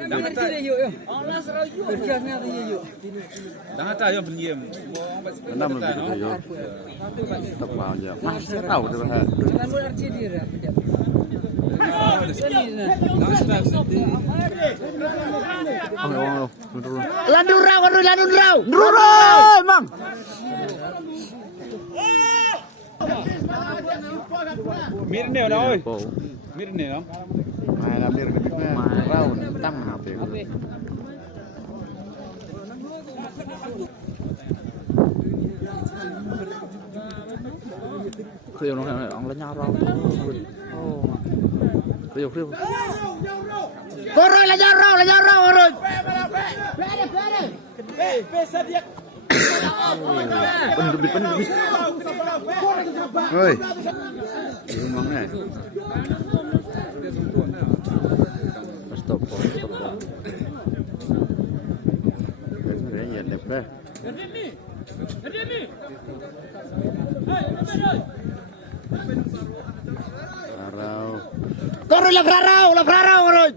Jangan tak yuk. Allah serayu. Berkiasnya yuk. Jangan tak yang pendiam. Enam lebih dari itu. Tetap mau aja. Masih tahu tu bahasa. Jangan lu arci dia. Landurau, mang. Mirne dah oi. Mirne dah. Mai làm việc được mà rau tăng học việc. Khiêu nó ông lấy nhau rau. Khiêu. Có rồi là giao rau rồi. Pen. Ơi. Mắng này. Stop. Để nhìn đẹp đấy. Có rồi là rau rồi.